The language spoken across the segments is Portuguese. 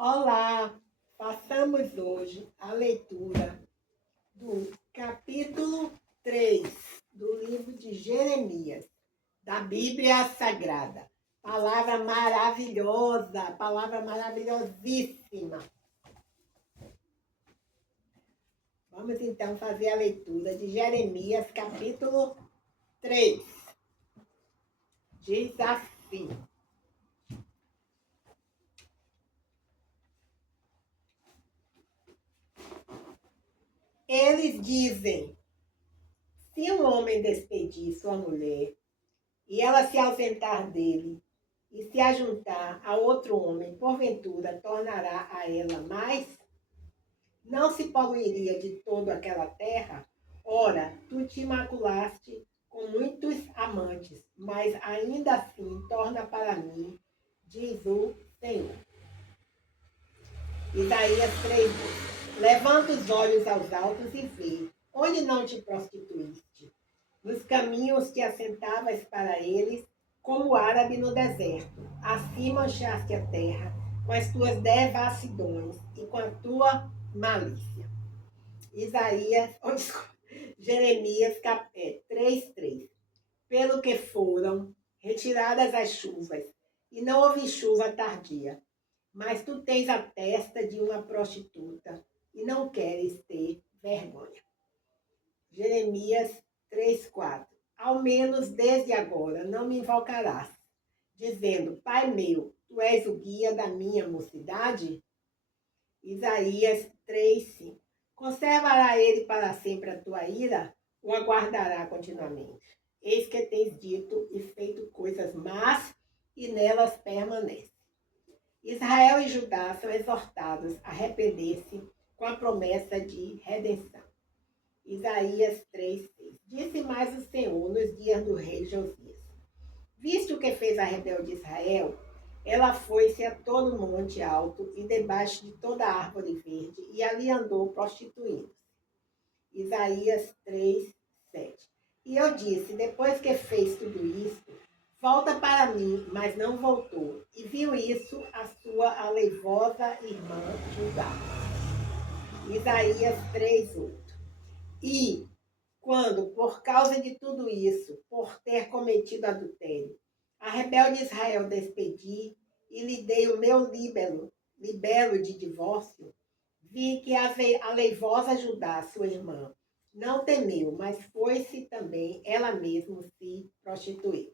Olá! Passamos hoje a leitura do capítulo 3 do livro de Jeremias, da Bíblia Sagrada. Palavra maravilhosa, palavra maravilhosíssima. Vamos então fazer a leitura de Jeremias, capítulo 3. Diz assim: Eles dizem: se um homem despedir sua mulher e ela se ausentar dele e se ajuntar a outro homem, porventura tornará a ela mais? Não se poluiria de todo aquela terra? Ora, tu te maculaste com muitos amantes, mas ainda assim torna para mim, diz o Senhor. Isaías 3. Levanta os olhos aos altos e vê, onde não te prostituíste? Nos caminhos que assentavas para eles, como árabe no deserto. Assim manchaste a terra com as tuas devassidões e com a tua malícia. Jeremias 3:3. Pelo que foram retiradas as chuvas, e não houve chuva tardia, mas tu tens a testa de uma prostituta e não queres ter vergonha. Jeremias 3:4. Ao menos desde agora não me invocarás, dizendo: Pai meu, tu és o guia da minha mocidade? Isaías 3:5. Conservará ele para sempre a tua ira, ou aguardará continuamente? Eis que tens dito e feito coisas más, e nelas permanece. Israel e Judá são exortados a arrepender-se com a promessa de redenção. Isaías 3:6. Disse mais o Senhor nos dias do rei Josias: Viste o que fez a rebelde Israel? Ela foi-se a todo monte alto e debaixo de toda árvore verde, e ali andou prostituindo-se. Isaías 3:7. E eu disse: depois que fez tudo isto, volta para mim, mas não voltou. E viu isso a sua aleivosa irmã Judá. Isaías 3:8. E quando, por causa de tudo isso, por ter cometido adultério, a rebelde Israel despedi e lhe dei o meu libelo de divórcio, vi que a aleivosa Judá, sua irmã, não temeu, mas foi-se também ela mesma se prostituiu.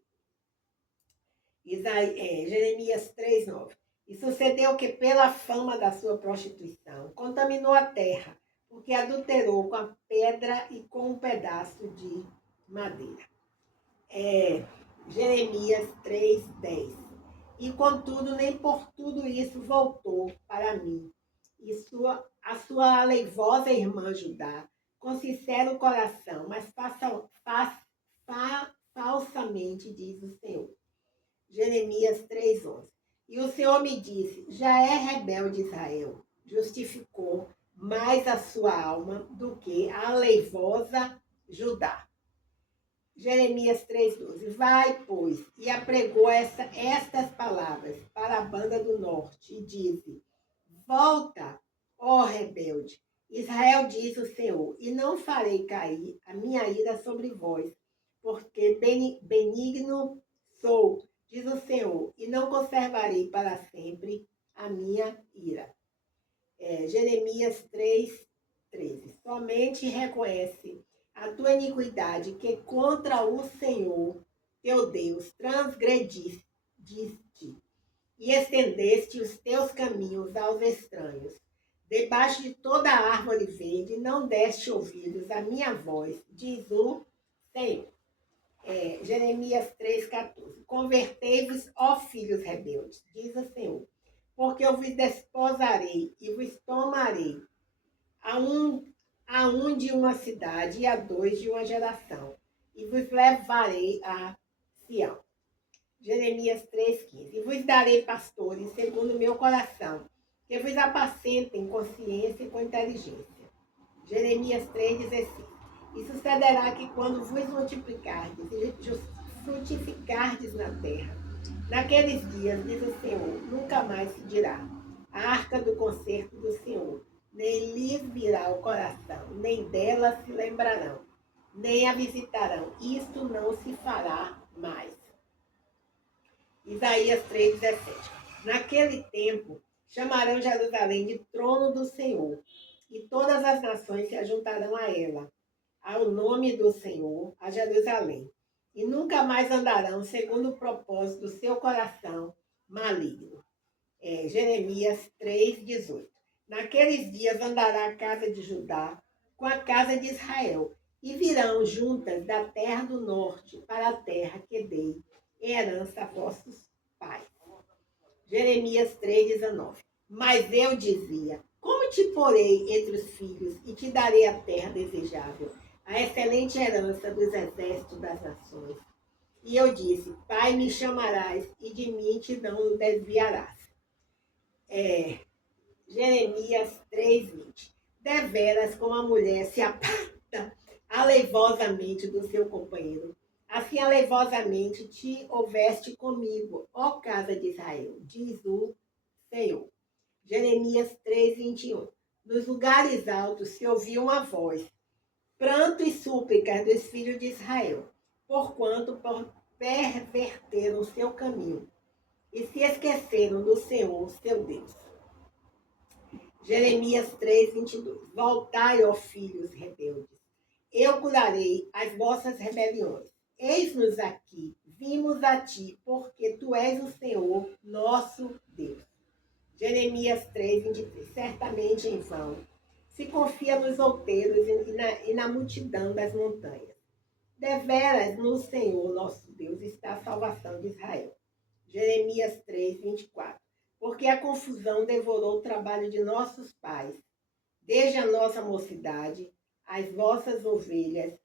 Jeremias 3:9. E sucedeu que, pela fama da sua prostituição, contaminou a terra, porque adulterou com a pedra e com um pedaço de madeira. Jeremias 3:10. E contudo, nem por tudo isso voltou para mim. E a sua aleivosa irmã Judá, com sincero coração, mas falsamente, diz o Senhor. Jeremias 3:11. E o Senhor me disse: já é rebelde Israel, justificou mais a sua alma do que a aleivosa Judá. Jeremias 3:12. Vai, pois, e apregou estas palavras para a banda do norte, e dize: volta, ó rebelde. Israel, diz o Senhor, e não farei cair a minha ira sobre vós, porque benigno sou, diz o Senhor, e não conservarei para sempre a minha ira. Jeremias 3:13. Somente reconhece a tua iniquidade, que contra o Senhor, teu Deus, transgrediste e estendeste os teus caminhos aos estranhos. Debaixo de toda a árvore verde não deste ouvidos à minha voz, diz o Senhor. Jeremias 3:14. Convertei-vos, ó filhos rebeldes, diz o Senhor, porque eu vos desposarei e vos tomarei, a um de uma cidade e a dois de uma geração, e vos levarei a Sião. Jeremias 3:15. E vos darei pastores segundo o meu coração, que vos apacentem com ciência e com inteligência. Jeremias 3:16. E sucederá que quando vos multiplicardes e frutificardes na terra, naqueles dias, diz o Senhor, nunca mais se dirá: a arca do concerto do Senhor. Nem lhes virá o coração, nem dela se lembrarão, nem a visitarão. Isto não se fará mais. Isaías 3,17. Naquele tempo, chamarão Jerusalém de trono do Senhor, e todas as nações se ajuntarão a ela, ao nome do Senhor, a Jerusalém, e nunca mais andarão segundo o propósito do seu coração maligno. Jeremias 3,18. Naqueles dias andará a casa de Judá com a casa de Israel, e virão juntas da terra do norte para a terra que dei em herança a vossos pais. Jeremias 3,19. Mas eu dizia, como te porei entre os filhos e te darei a terra desejável, a excelente herança dos exércitos das nações. E eu disse, Pai, me chamarás e de mim te não desviarás. Jeremias 3,20. Deveras como a mulher se aparta aleivosamente do seu companheiro, assim aleivosamente te houveste comigo, ó casa de Israel, diz o Senhor. Jeremias 3,21. Nos lugares altos se ouviu uma voz, pranto e súplicas dos filhos de Israel, porquanto perverteram o seu caminho e se esqueceram do Senhor, seu Deus. Jeremias 3,22. Voltai, ó filhos rebeldes, eu curarei as vossas rebeliões. Eis-nos aqui, vimos a ti, porque tu és o Senhor, nosso Deus. Jeremias 3,23. Certamente em vão se confia nos outeiros e na multidão das montanhas. Deveras no Senhor, nosso Deus, está a salvação de Israel. Jeremias 3,24. Porque a confusão devorou o trabalho de nossos pais, desde a nossa mocidade, as vossas ovelhas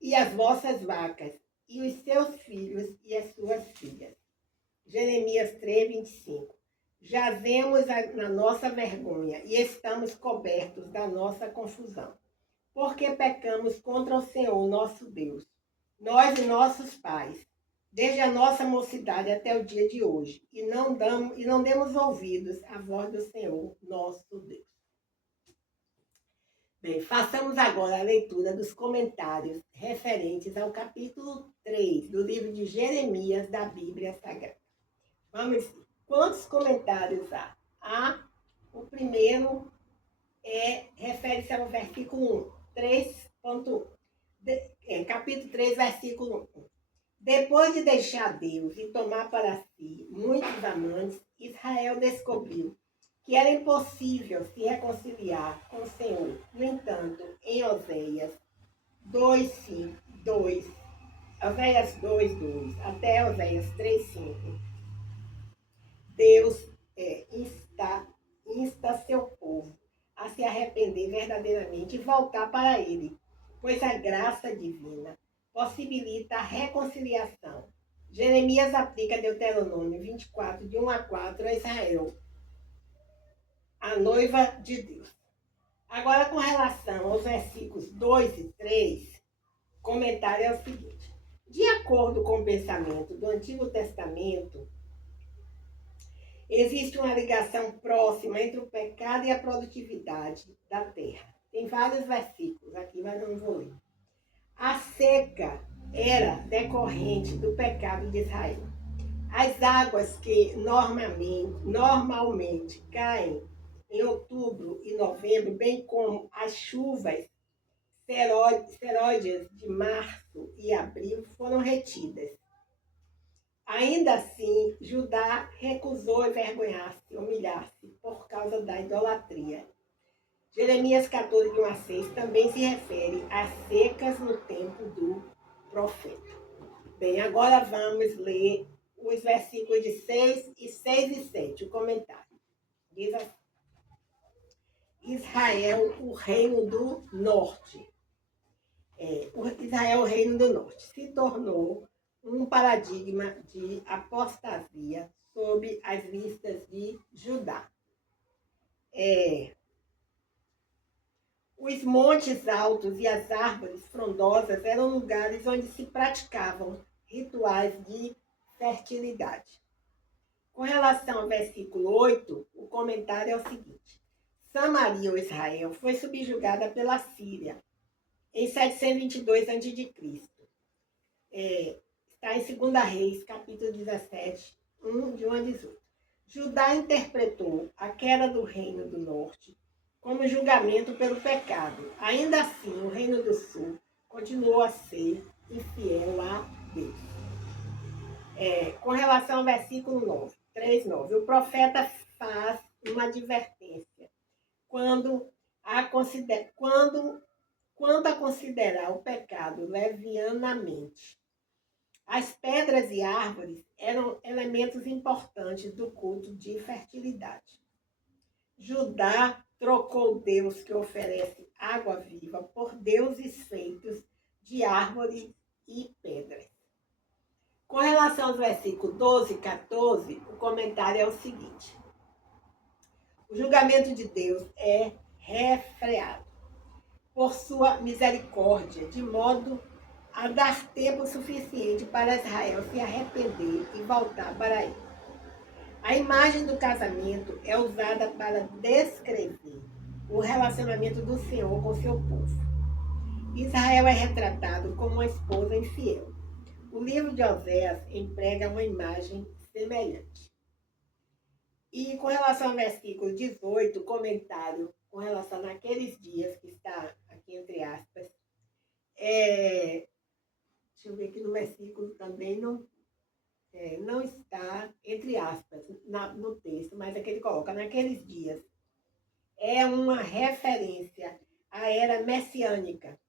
e as vossas vacas, e os seus filhos e as suas filhas. Jeremias 3,25. Jazemos na nossa vergonha e estamos cobertos da nossa confusão, porque pecamos contra o Senhor, nosso Deus, nós e nossos pais, desde a nossa mocidade até o dia de hoje, e não demos ouvidos à voz do Senhor, nosso Deus. Bem, façamos agora a leitura dos comentários referentes ao capítulo 3 do livro de Jeremias da Bíblia Sagrada. Vamos ver. Quantos comentários há? O primeiro refere-se ao versículo 3.1. Capítulo 3, versículo 1. Depois de deixar Deus e tomar para si muitos amantes, Israel descobriu que era impossível se reconciliar com o Senhor. No entanto, em Oséias 2:2 até Oséias 3:5, Deus insta seu povo a se arrepender verdadeiramente e voltar para Ele, pois a graça divina possibilita a reconciliação. Jeremias aplica Deuteronômio 24, de 1 a 4, a Israel, a noiva de Deus. Agora, com relação aos versículos 2 e 3, o comentário é o seguinte. De acordo com o pensamento do Antigo Testamento, existe uma ligação próxima entre o pecado e a produtividade da terra. Tem vários versículos aqui, mas não vou ler. A seca era decorrente do pecado de Israel. As águas que normalmente caem em outubro e novembro, bem como as chuvas seródias de março e abril, foram retidas. Ainda assim, Judá recusou envergonhar-se, humilhar-se por causa da idolatria. Jeremias 14, de 1 a 6, também se refere às secas no tempo do profeta. Bem, agora vamos ler os versículos de 6 e 7, o comentário. Diz assim: Israel, o reino do norte. Israel, o reino do norte, se tornou um paradigma de apostasia sob as vistas de Judá. Os montes altos e as árvores frondosas eram lugares onde se praticavam rituais de fertilidade. Com relação ao versículo 8, o comentário é o seguinte: Samaria, ou Israel, foi subjugada pela Síria em 722 a.C. Está em 2 Reis, capítulo 17, 1, de 1 a 18. Judá interpretou a queda do reino do norte como julgamento pelo pecado. Ainda assim, o reino do sul continuou a ser infiel a Deus. Com relação ao versículo 9, 3:9, o profeta faz uma advertência quanto a considerar o pecado levianamente. As pedras e árvores eram elementos importantes do culto de fertilidade. Judá trocou Deus que oferece água viva por deuses feitos de árvores e pedras. Com relação aos versículos 12 e 14, o comentário é o seguinte: o julgamento de Deus é refreado por sua misericórdia, de modo a dar tempo suficiente para Israel se arrepender e voltar para ele. A imagem do casamento é usada para descrever o relacionamento do Senhor com seu povo. Israel é retratado como uma esposa infiel. O livro de Oséias emprega uma imagem semelhante. E com relação ao versículo 18, comentário com relação àqueles dias, que está aqui entre aspas, deixa eu ver aqui no versículo também não está entre aspas no texto, mas é que ele coloca naqueles dias. É uma referência à era messiânica.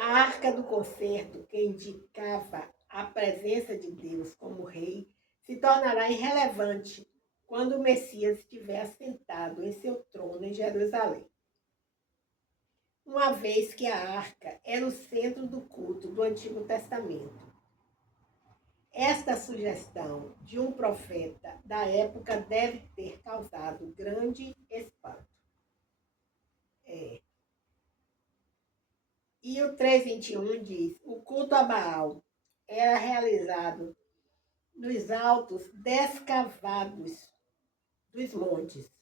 A arca do concerto, que indicava a presença de Deus como rei, se tornará irrelevante quando o Messias estiver assentado em seu trono em Jerusalém. Uma vez que a arca era o centro do culto do Antigo Testamento. Esta sugestão de um profeta da época deve ter causado grande espanto. E o 3:21 diz: o culto a Baal era realizado nos altos descavados dos montes.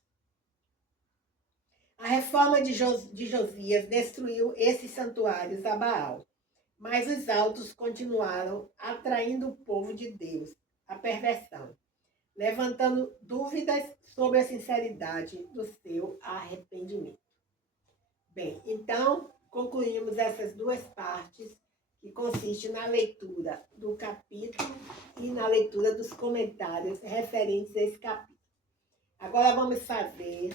A reforma de Josias destruiu esses santuários a Baal, mas os altos continuaram atraindo o povo de Deus à perversão, levantando dúvidas sobre a sinceridade do seu arrependimento. Bem, então, concluímos essas duas partes, que consiste na leitura do capítulo e na leitura dos comentários referentes a esse capítulo. Agora vamos fazer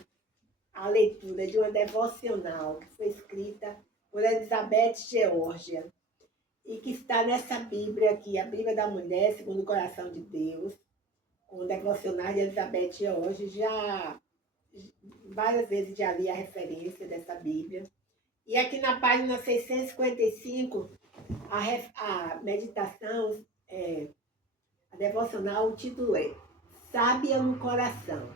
a leitura de uma devocional que foi escrita por Elizabeth Georgia e que está nessa Bíblia aqui, a Bíblia da Mulher, segundo o Coração de Deus, com o devocional de Elizabeth Georgia. Já várias vezes já li a referência dessa Bíblia. E aqui na página 655, a meditação, a devocional, o título é Sábia no Coração.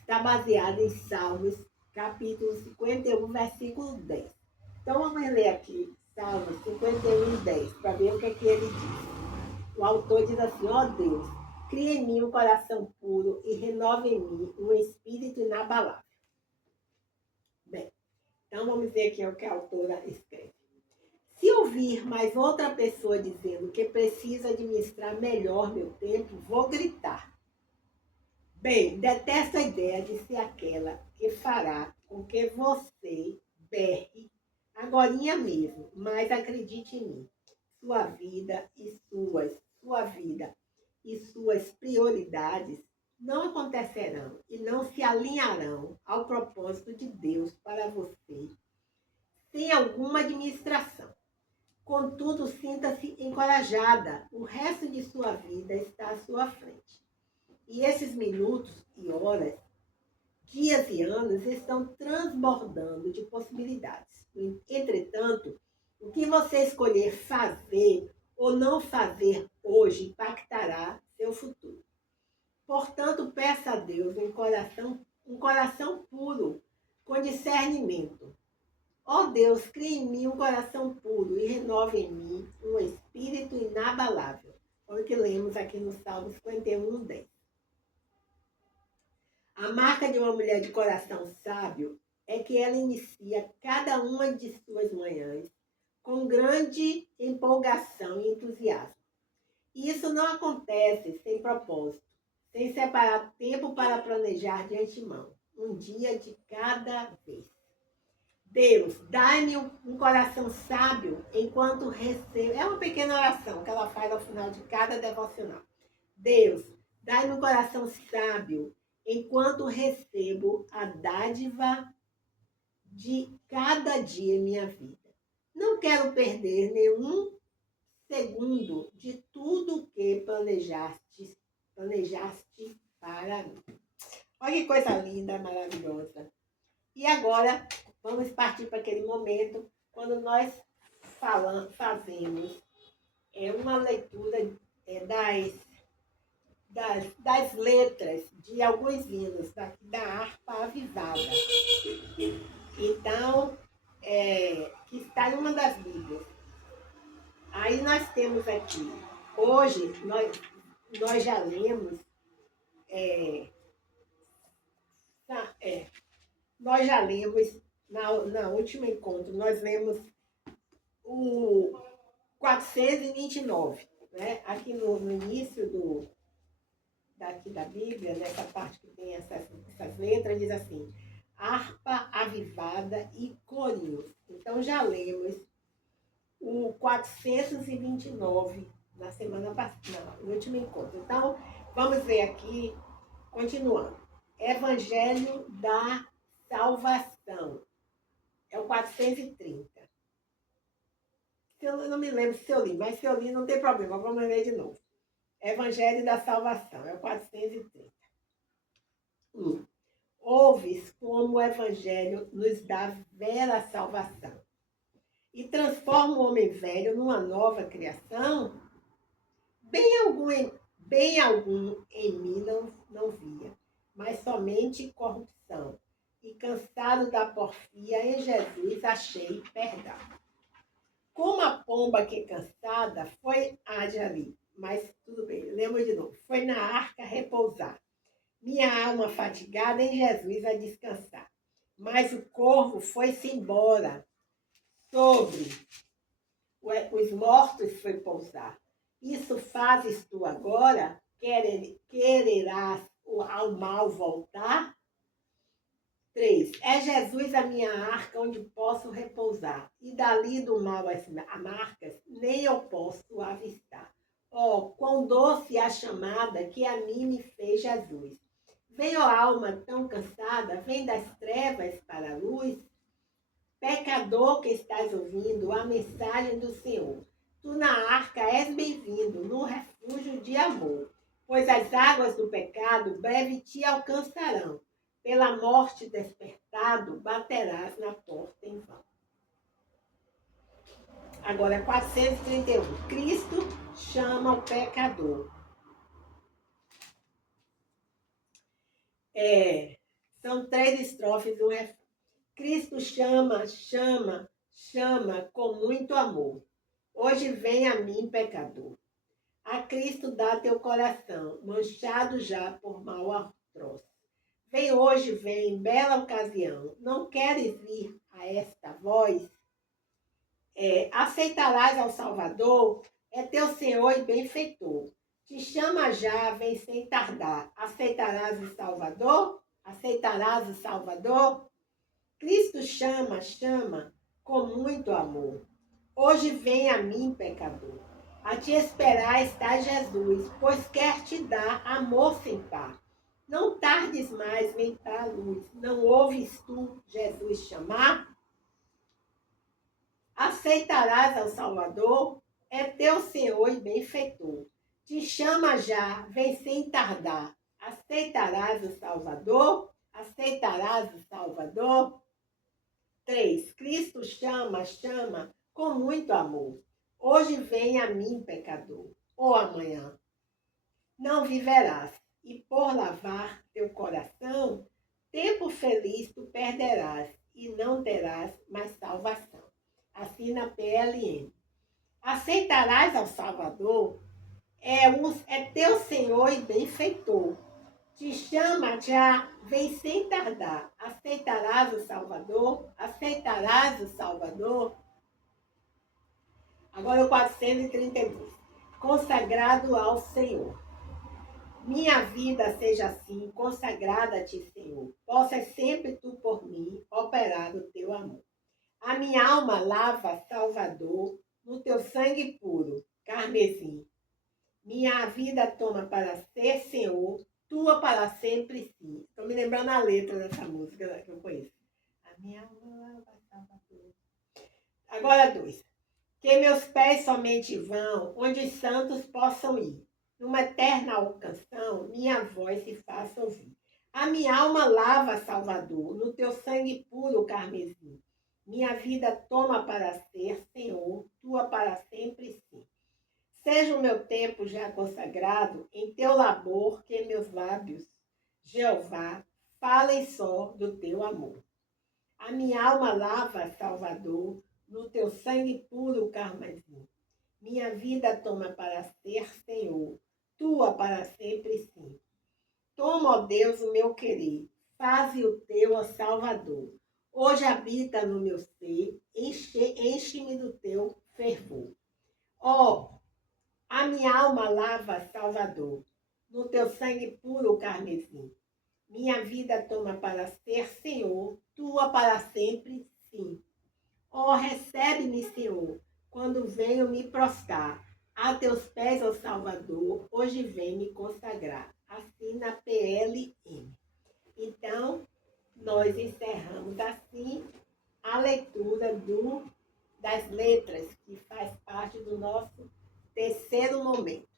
Está baseada em Salmos, capítulo 51, versículo 10. Então vamos ler aqui Salmos 51, 10, para ver o que ele diz. O autor diz assim: ó Deus, cria em mim um coração puro e renova em mim um espírito inabalável. Bem, então vamos ver aqui o que a autora escreve. Se ouvir mais outra pessoa dizendo que precisa administrar melhor meu tempo, vou gritar. Bem, detesto a ideia de ser aquela que fará com que você berre agorinha mesmo, mas acredite em mim. Sua vida e suas prioridades não acontecerão e não se alinharão ao propósito de Deus para você sem alguma administração. Contudo, sinta-se encorajada. O resto de sua vida está à sua frente. E esses minutos e horas, dias e anos estão transbordando de possibilidades. Entretanto, o que você escolher fazer ou não fazer hoje impactará seu futuro. Portanto, peça a Deus um coração puro, com discernimento. Ó Deus, crie em mim um coração puro e renove em mim um espírito inabalável. Olha o que lemos aqui no Salmo 51, 10. A marca de uma mulher de coração sábio é que ela inicia cada uma de suas manhãs com grande empolgação e entusiasmo. E isso não acontece sem propósito, sem separar tempo para planejar de antemão, um dia de cada vez. Deus, dai-me um coração sábio enquanto recebo. É uma pequena oração que ela faz ao final de cada devocional. Deus, dai-me um coração sábio enquanto recebo a dádiva de cada dia em minha vida. Não quero perder nenhum segundo de tudo que planejaste para mim. Olha que coisa linda, maravilhosa. E agora, vamos partir para aquele momento quando nós fazemos uma leitura das letras de alguns hinos da harpa avivada. Então, que está em uma das Bíblias. Aí nós temos aqui, hoje nós já lemos, nós já lemos, na última encontro, nós lemos o 429, né? Aqui no início daqui da Bíblia, nessa parte que tem essas letras, diz assim, harpa avivada e corinhos. Então já lemos o 429 na semana passada, no último encontro. Então, vamos ver aqui, continuando. Evangelho da Salvação. É o 430. Eu não me lembro se eu li, mas se eu li não tem problema, vamos ler de novo. Evangelho da Salvação, é o 430. Ouves como o Evangelho nos dá vera salvação e transforma o homem velho numa nova criação? Bem algum em mim não via, mas somente corrupção. E cansado da porfia, em Jesus achei perdão. Como a pomba que cansada foi ali, mas tudo bem, lembro de novo. Foi na arca repousar. Minha alma fatigada em Jesus a descansar. Mas o corvo foi-se embora. Sobre os mortos foi pousar. Isso fazes tu agora? Quererás ao mal voltar? 3. É Jesus a minha arca onde posso repousar, e dali do mal as marcas nem eu posso avistar. Oh, quão doce a chamada que a mim me fez Jesus. Vem, ó alma tão cansada, vem das trevas para a luz. Pecador que estás ouvindo a mensagem do Senhor, tu na arca és bem-vindo, no refúgio de amor, pois as águas do pecado breve te alcançarão. Pela morte despertado, baterás na porta em vão. Agora, 431. Cristo chama o pecador. São 3 estrofes do refrão. Cristo chama com muito amor. Hoje vem a mim, pecador. A Cristo dá teu coração, manchado já por mal atroz. Vem hoje, vem, bela ocasião. Não queres vir a esta voz? Aceitarás ao Salvador? É teu Senhor e benfeitor. Te chama já, vem sem tardar. Aceitarás o Salvador? Aceitarás o Salvador? Cristo chama com muito amor. Hoje vem a mim, pecador. A te esperar está Jesus, pois quer te dar amor sem par. Não tardes mais, vem para a luz. Não ouves tu Jesus chamar? Aceitarás ao Salvador? É teu Senhor e benfeitor. Te chama já, vem sem tardar. Aceitarás o Salvador? Aceitarás o Salvador? 3. Cristo chama com muito amor. Hoje vem a mim, pecador, ou amanhã. Não viverás, e por lavar teu coração, tempo feliz tu perderás, e não terás mais salvação. Assina PLN. Aceitarás ao Salvador? É teu Senhor e benfeitor. Te chama já, vem sem tardar. Aceitarás o Salvador? Aceitarás o Salvador? Agora o 432. Consagrado ao Senhor. Minha vida seja assim, consagrada a ti, Senhor. Possa sempre tu por mim operar o teu amor. A minha alma lava, Salvador, no teu sangue puro, carmesim. Minha vida toma para ser, Senhor, tua para sempre, sim. Estou me lembrando a letra dessa música que eu conheço. A minha alma lava, Salvador. Agora 2. Que meus pés somente vão, onde os santos possam ir. Numa eterna canção, minha voz se faça ouvir. A minha alma lava, Salvador, no teu sangue puro, carmesim. Minha vida toma para ser, Senhor, tua para sempre, sim. Seja o meu tempo já consagrado em teu labor, que meus lábios, Jeová, falem só do teu amor. A minha alma lava, Salvador, no teu sangue puro, carmesim. Minha vida toma para ser, Senhor, tua para sempre, sim. Toma, ó Deus, o meu querer, faze o teu, ó Salvador. Hoje habita no meu ser, enche-me do teu fervor. Ó, a minha alma lava, Salvador, no teu sangue puro, carmesim. Minha vida toma para ser, Senhor, tua para sempre, sim. Ó, recebe-me, Senhor, quando venho me prostrar. A teus pés, ó Salvador, hoje vem me consagrar. Assim na PLM. Então, nós encerramos assim a leitura das letras, que faz parte do nosso terceiro momento.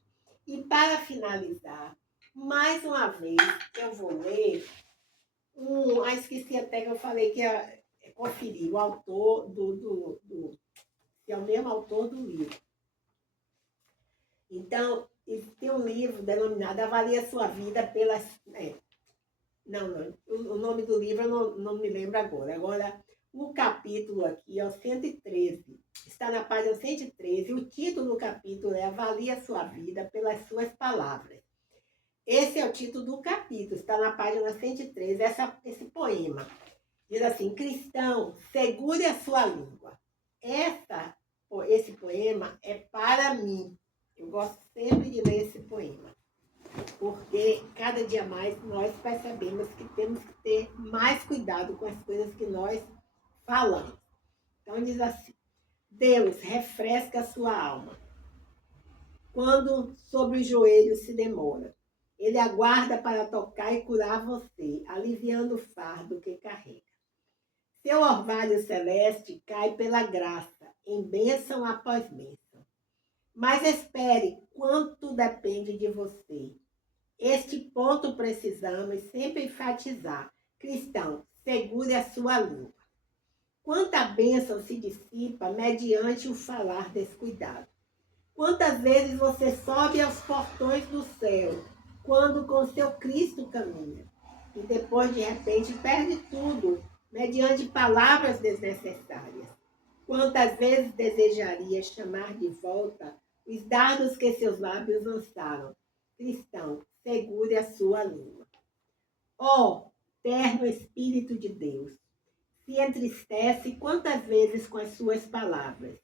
E para finalizar, mais uma vez, eu vou ler esqueci até que eu falei que ia conferir o autor que é o mesmo autor do livro. Então, tem um livro denominado Avalie Sua Vida pelas... o nome do livro eu não me lembro agora. Agora, o capítulo aqui, 113, está na página 113, o título do capítulo é Avalie a Sua Vida pelas Suas Palavras. Esse é o título do capítulo, está na página 113, esse poema. Diz assim: cristão, segure a sua língua. Esse poema é para mim. Eu gosto sempre de ler esse poema, porque cada dia mais nós percebemos que temos que ter mais cuidado com as coisas que nós falamos. Então diz assim: Deus refresca a sua alma quando sobre os joelhos se demora. Ele aguarda para tocar e curar você, aliviando o fardo que carrega. Seu orvalho celeste cai pela graça, em bênção após bênção. Mas espere, quanto depende de você. Este ponto precisamos sempre enfatizar. Cristão, segure a sua língua. Quanta bênção se dissipa mediante o falar descuidado. Quantas vezes você sobe aos portões do céu, quando com seu Cristo caminha, e depois de repente perde tudo, mediante palavras desnecessárias. Quantas vezes desejaria chamar de volta os dardos que seus lábios lançaram. Cristão, segure a sua língua. Ó, terno Espírito de Deus, se entristece quantas vezes com as suas palavras.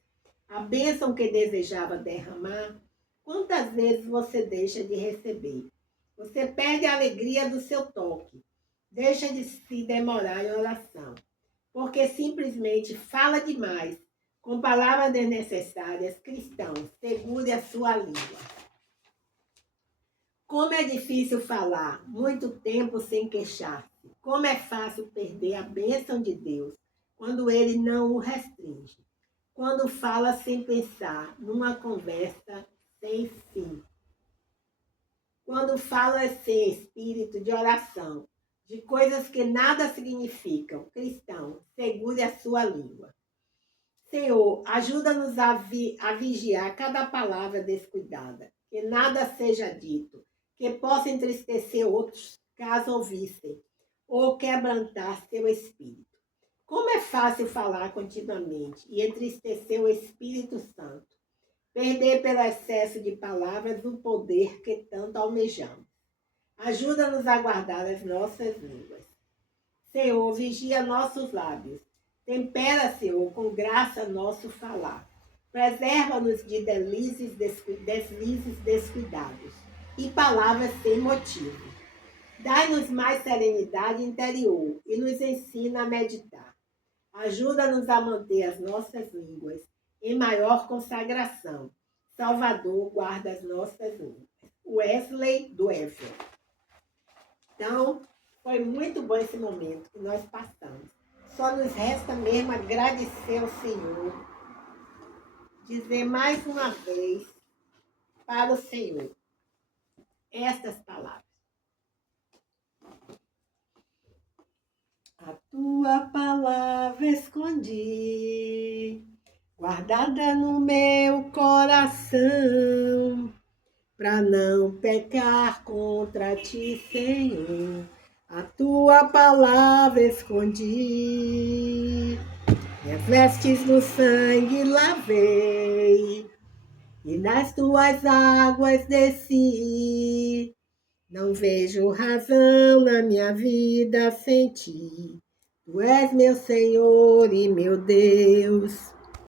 A bênção que desejava derramar, quantas vezes você deixa de receber? Você perde a alegria do seu toque, deixa de se demorar em oração, porque simplesmente fala demais, com palavras desnecessárias. Cristão, segure a sua língua. Como é difícil falar muito tempo sem queixar-se. Como é fácil perder a bênção de Deus quando Ele não o restringe. Quando fala sem pensar, numa conversa sem fim. Quando fala sem espírito de oração, de coisas que nada significam. Cristão, segure a sua língua. Senhor, ajuda-nos a vigiar cada palavra descuidada, que nada seja dito, que possa entristecer outros, caso ouvissem, ou quebrantar seu espírito. Como é fácil falar continuamente e entristecer o Espírito Santo, perder pelo excesso de palavras o poder que tanto almejamos. Ajuda-nos a guardar as nossas línguas. Senhor, vigia nossos lábios. Tempera, Senhor, com graça nosso falar. Preserva-nos de deslizes descuidados e palavras sem motivo. Dai-nos mais serenidade interior e nos ensina a meditar. Ajuda-nos a manter as nossas línguas em maior consagração. Salvador, guarda as nossas línguas. Wesley Doerfel. Então, foi muito bom esse momento que nós passamos. Só nos resta mesmo agradecer ao Senhor, dizer mais uma vez para o Senhor estas palavras. A tua palavra escondi, guardada no meu coração, para não pecar contra ti, Senhor. A tua palavra escondi, minhas vestes no sangue lavei, e nas tuas águas desci. Não vejo razão na minha vida sem ti. Tu és meu Senhor e meu Deus.